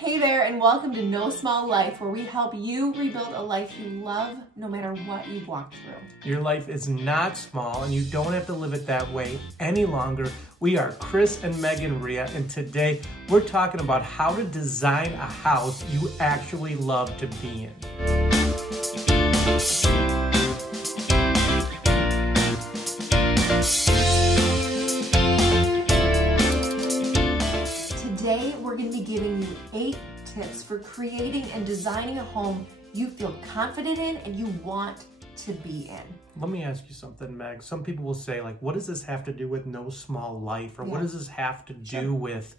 Hey there, and welcome to No Small Life, where we help you rebuild a life you love no matter what you've walked through. Your life is not small, and you don't have to live it that way any longer. We are Chris and Megan Rhea, and today we're talking about how to design a house you actually love to be in. Today, we're going to be giving you 8 tips for creating and designing a home you feel confident in and you want to be in. Let me ask you something, Meg. Some people will say, like, what does this have to do with No Small Life? Or what does this have to do with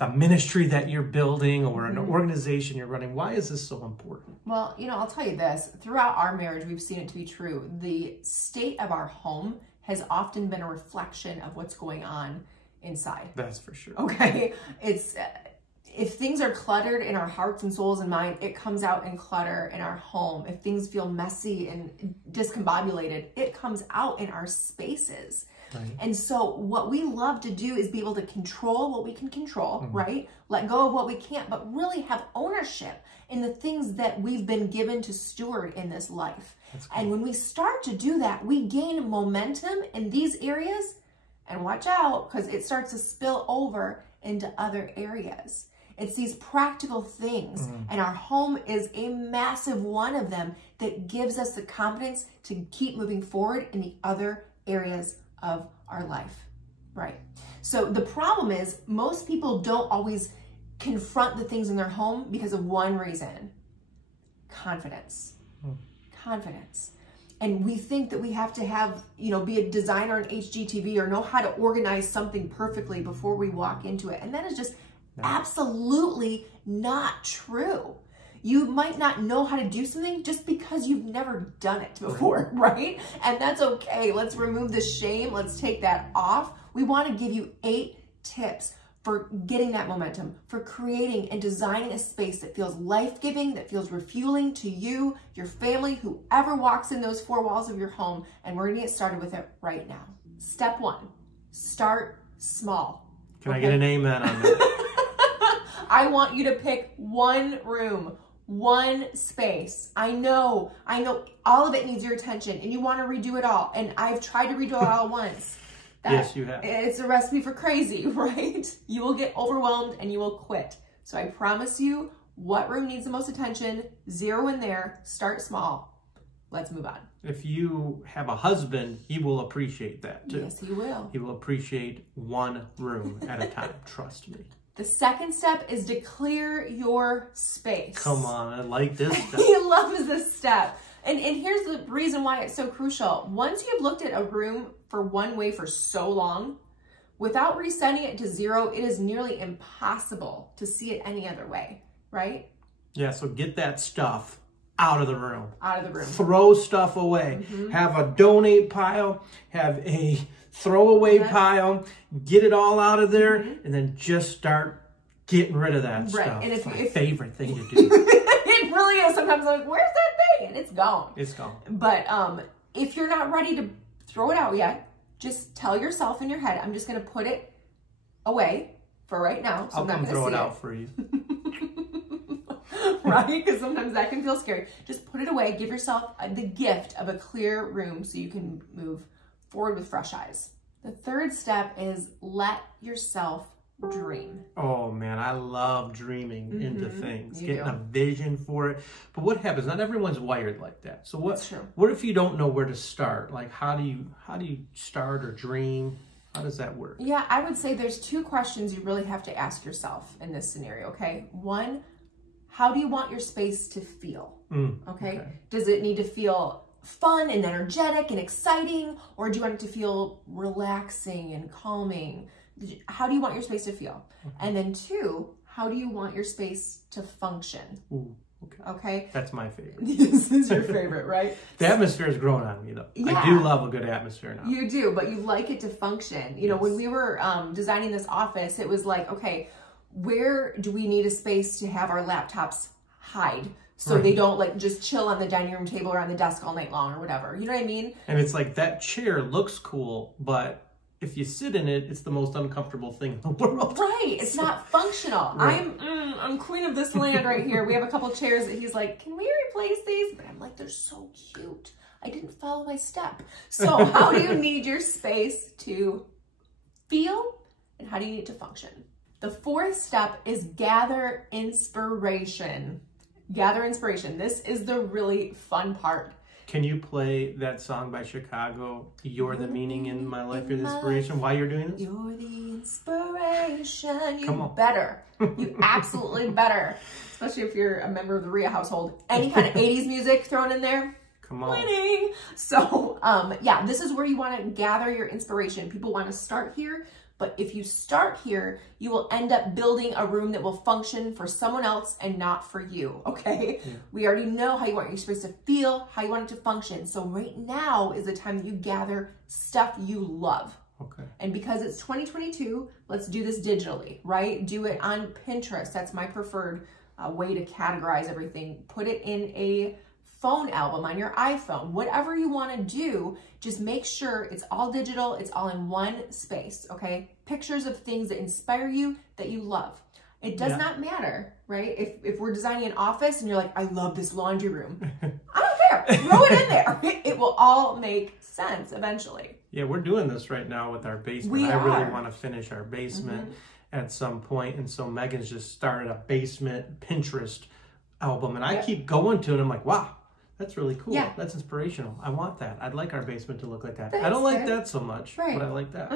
a ministry that you're building or an organization you're running? Why is this so important? Well, I'll tell you this. Throughout our marriage, we've seen it to be true. The state of our home has often been a reflection of what's going on inside. That's for sure. Okay? It's if things are cluttered in our hearts and souls and mind, it comes out in clutter in our home. If things feel messy and discombobulated, it comes out in our spaces. Right. And so what we love to do is be able to control what we can control, right? Let go of what we can't, but really have ownership in the things that we've been given to steward in this life. That's cool. And when we start to do that, we gain momentum in these areas. And watch out, because it starts to spill over into other areas. It's these practical things, and our home is a massive one of them that gives us the confidence to keep moving forward in the other areas of our life, right? So the problem is most people don't always confront the things in their home because of one reason: confidence. Confidence. And we think that we have to have, be a designer in HGTV or know how to organize something perfectly before we walk into it. And that is just absolutely not true. You might not know how to do something just because you've never done it before, right? And that's okay. Let's remove the shame. Let's take that off. We want to give you 8 tips for getting that momentum, for creating and designing a space that feels life-giving, that feels refueling to you, your family, whoever walks in those 4 walls of your home. And we're gonna get started with it right now. Step 1, start small. Can I get an amen on that? I want you to pick one room, one space. I know all of it needs your attention and you want to redo it all. And I've tried to redo it all once. Yes, you have. It's a recipe for crazy, right? You will get overwhelmed and you will quit. So I promise you, what room needs the most attention? Zero in there, start small. Let's move on. If you have a husband, he will appreciate that too. Yes, he will. He will appreciate one room at a time, trust me. The second step is to clear your space. Come on, I like this step. He loves this step. And here's the reason why it's so crucial. Once you've looked at a room for one way for so long, without resetting it to 0, it is nearly impossible to see it any other way, right? Yeah, so get that stuff out of the room. Out of the room. Throw stuff away. Have a donate pile, have a throwaway pile, get it all out of there, and then just start getting rid of that stuff. And it's my favorite thing to do. It really is. Sometimes I'm like, where's that thing? And it's gone. It's gone. But if you're not ready to throw it out yet, just tell yourself in your head, I'm just going to put it away for right now. So I'll come throw it out for you. Right? Because sometimes that can feel scary. Just put it away. Give yourself the gift of a clear room so you can move forward with fresh eyes. The third step is let yourself dream. Oh man, I love dreaming into things, getting a vision for it. But what happens? Not everyone's wired like that. So what if you don't know where to start? Like how do you start or dream? How does that work? Yeah, I would say there's 2 questions you really have to ask yourself in this scenario, okay? 1, how do you want your space to feel? Okay? Does it need to feel fun and energetic and exciting, or do you want it to feel relaxing and calming? How do you want your space to feel? And then 2, how do you want your space to function? Ooh, okay. That's my favorite. This is your favorite, right? The atmosphere is growing on me, though. Yeah. I do love a good atmosphere now. You do, but you like it to function. When we were designing this office, it was like, okay, where do we need a space to have our laptops hide? So they don't like just chill on the dining room table or on the desk all night long or whatever. You know what I mean? And it's like that chair looks cool, but if you sit in it, it's the most uncomfortable thing in the world. Right. It's not functional. Right. I'm queen of this land right here. We have a couple chairs that he's like, can we replace these? But I'm like, they're so cute. I didn't follow my step. So how do you need your space to feel, and how do you need to function? The fourth step is gather inspiration. Gather inspiration. This is the really fun part. Can you play that song by Chicago, You're the Meaning in My Life, You're the Inspiration, while you're doing this? You're the inspiration. You Come on. better. You absolutely better. Especially if you're a member of the Rhea household. Any kind of 80s music thrown in there. Come on. Winning. So, yeah, this is where you want to gather your inspiration. People want to start here. But if you start here, you will end up building a room that will function for someone else and not for you, okay? Yeah. We already know how you want your space to feel, how you want it to function. So right now is the time that you gather stuff you love. Okay. And because it's 2022, let's do this digitally, right? Do it on Pinterest. That's my preferred way to categorize everything. Put it in a phone album on your iPhone, whatever you want to do, just make sure it's all digital, it's all in one space, okay? Pictures of things that inspire you, that you love. It does not matter, right? If we're designing an office and you're like, I love this laundry room, I don't care, throw it in there. It will all make sense eventually. Yeah, we're doing this right now with our basement. I really want to finish our basement at some point, and so Megan's just started a basement Pinterest album, and I keep going to it, I'm like, wow, that's really cool. Yeah. That's inspirational. I want that. I'd like our basement to look like that. I don't like that so much, but I like that.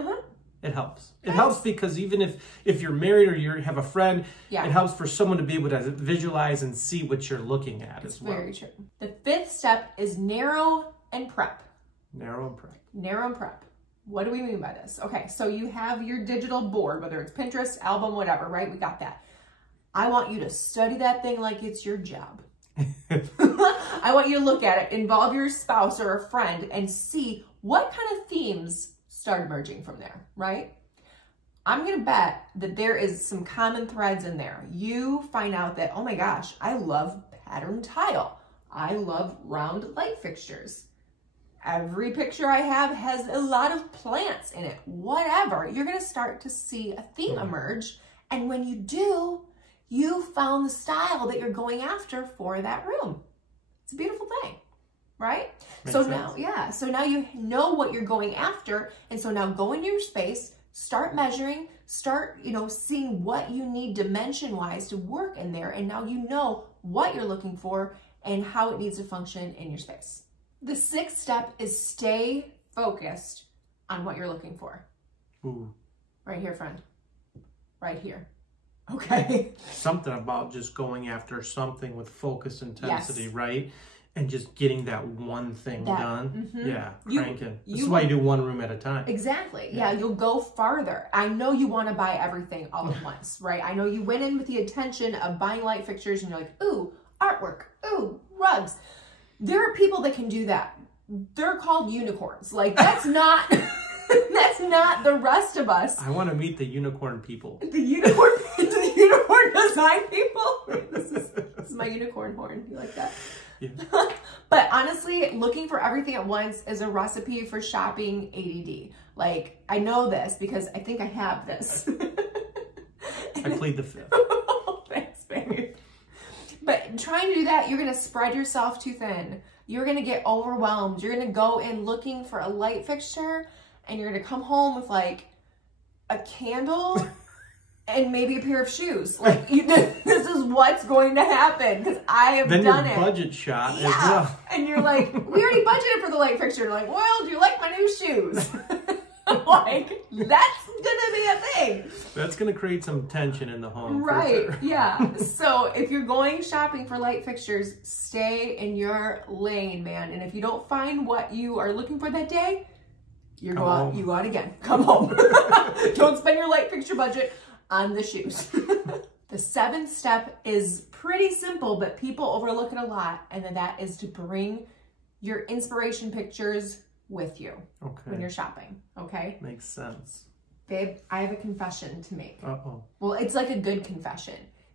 It helps. It helps because even if you're married or you have a friend, it helps for someone to be able to visualize and see what you're looking at as well. Very true. The fifth step is narrow and prep. Narrow and prep. Narrow and prep. What do we mean by this? Okay, so you have your digital board, whether it's Pinterest, album, whatever, right? We got that. I want you to study that thing like it's your job. I want you to look at it, involve your spouse or a friend, and see what kind of themes start emerging from there, right? I'm going to bet that there is some common threads in there. You find out that, oh my gosh, I love patterned tile. I love round light fixtures. Every picture I have has a lot of plants in it. Whatever. You're going to start to see a theme emerge. And when you do, you found the style that you're going after for that room. It's a beautiful thing, right? So now you know what you're going after. And so now go into your space, start measuring, start, seeing what you need dimension-wise to work in there. And now you know what you're looking for and how it needs to function in your space. The sixth step is stay focused on what you're looking for. Ooh. Right here, friend. Right here. Okay. Something about just going after something with focus, intensity, right? And just getting that one thing done. Yeah, cranking. This is why you do one room at a time. Exactly. Yeah, you'll go farther. I know you want to buy everything all at once, right? I know you went in with the intention of buying light fixtures and you're like, ooh, artwork, ooh, rugs. There are people that can do that. They're called unicorns. Like, that's not... That's not the rest of us. I want to meet the unicorn people. The unicorn design people? This is my unicorn horn. You like that? Yeah. But honestly, looking for everything at once is a recipe for shopping ADD. Like, I know this because I think I have this. I plead the fifth. Thanks, baby. But trying to do that, you're going to spread yourself too thin. You're going to get overwhelmed. You're going to go in looking for a light fixture, and you're going to come home with like a candle and maybe a pair of shoes. Like, this is what's going to happen because I have done it. Then your budget shot as well. And you're like, we already budgeted for the light fixture. You're like, well, do you like my new shoes? Like, that's going to be a thing. That's going to create some tension in the home. Right, for sure. Yeah. So if you're going shopping for light fixtures, stay in your lane, man. And if you don't find what you are looking for that day, you go out again. Come home. Don't spend your light fixture budget on the shoes. The seventh step is pretty simple, but people overlook it a lot. And then that is to bring your inspiration pictures with you when you're shopping. Okay? Makes sense. Babe, I have a confession to make. Uh-oh. Well, it's like a good confession.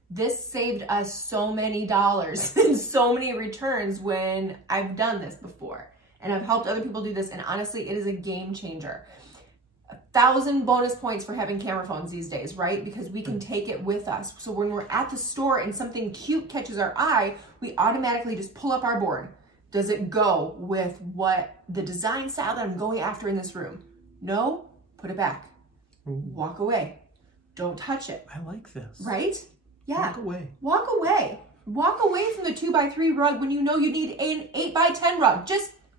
This saved us so many dollars and so many returns when I've done this before. And I've helped other people do this. And honestly, it is a game changer. 1,000 bonus points for having camera phones these days, right? Because we can take it with us. So when we're at the store and something cute catches our eye, we automatically just pull up our board. Does it go with what the design style that I'm going after in this room? No? Put it back. Walk away. Don't touch it. I like this. Right? Yeah. Walk away. Walk away. Walk away from the 2x3 rug when you know you need an 8x10 rug.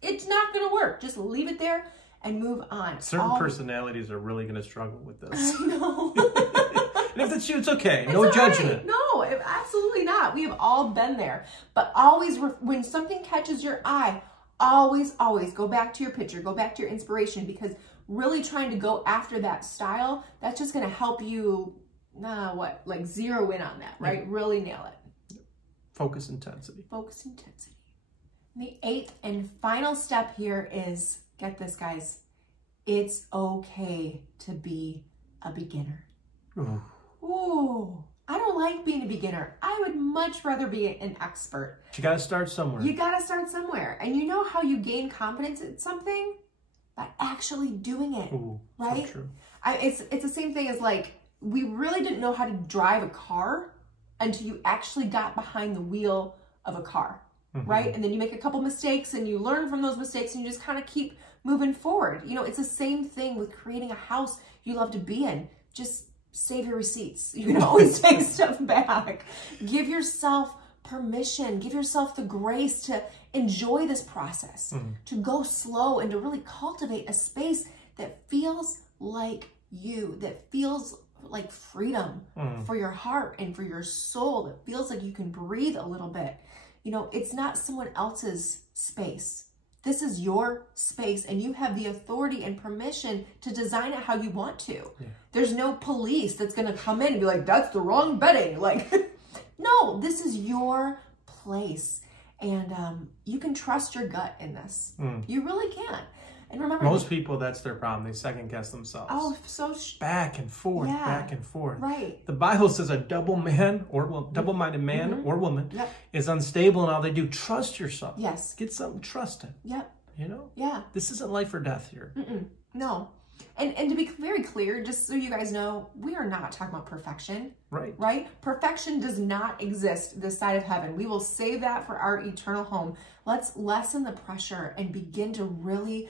It's not going to work. Just leave it there and move on. Certain personalities are really going to struggle with this. I know. And if it's you, it's okay. No judgment. No, absolutely not. We have all been there. But always, when something catches your eye, always go back to your picture. Go back to your inspiration, because really trying to go after that style, that's just going to help you, zero in on that, right? Really nail it. Focus intensity. Focus intensity. And the 8th and final step here is, get this, guys, it's okay to be a beginner. Ooh, I don't like being a beginner. I would much rather be an expert. You got to start somewhere. You got to start somewhere. And you know how you gain confidence at something? By actually doing it. Ooh, right? So true. It's the same thing as, like, we really didn't know how to drive a car until you actually got behind the wheel of a car, right? And then you make a couple mistakes and you learn from those mistakes and you just kind of keep moving forward. You know, it's the same thing with creating a house you love to be in. Just save your receipts. You can always take stuff back. Give yourself permission. Give yourself the grace to enjoy this process, to go slow and to really cultivate a space that feels like you, that feels like freedom for your heart and for your soul, that feels like you can breathe a little bit. You know, it's not someone else's space. This is your space, and you have the authority and permission to design it how you want to. Yeah. There's no police that's going to come in and be like, that's the wrong bedding. Like, no, this is your place. And you can trust your gut in this. You really can. And remember, most people, that's their problem. They second guess themselves. Oh, so back and forth, back and forth. Right. The Bible says a double-minded man or woman is unstable in all they do. Trust yourself. Yes. Get something trusted. Yep. You know? Yeah. This isn't life or death here. No. And to be very clear, just so you guys know, we are not talking about perfection. Right. Right? Perfection does not exist this side of heaven. We will save that for our eternal home. Let's lessen the pressure and begin to really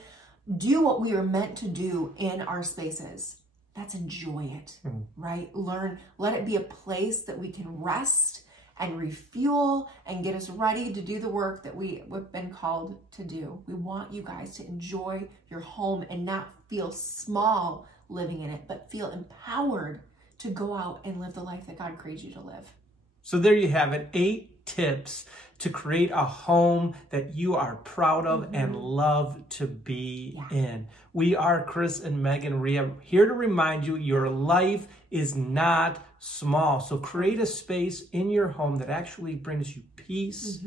do what we are meant to do in our spaces. That's enjoy it, right? Learn, let it be a place that we can rest and refuel and get us ready to do the work that we've been called to do. We want you guys to enjoy your home and not feel small living in it, but feel empowered to go out and live the life that God created you to live. So there you have it, 8 tips to create a home that you are proud of and love to be in. We are Chris and Megan Rhea, here to remind you your life is not small. So create a space in your home that actually brings you peace,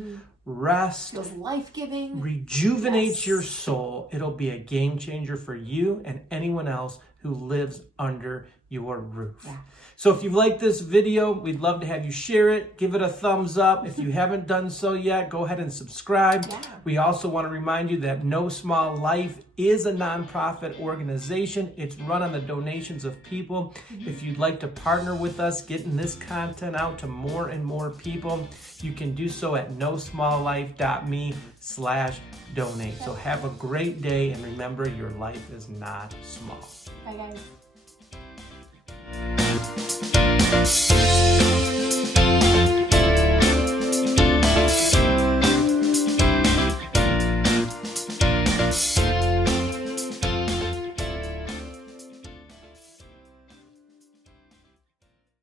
rest, feels life-giving, rejuvenates your soul. It'll be a game changer for you and anyone else who lives under your roof. So if you've liked this video, we'd love to have you share it. Give it a thumbs up. If you haven't done so yet, go ahead and subscribe. We also want to remind you that No Small Life is a nonprofit organization. It's run on the donations of people. If you'd like to partner with us, getting this content out to more and more people, you can do so at nosmalllife.me/donate. So have a great day, and remember, your life is not small. Bye, guys.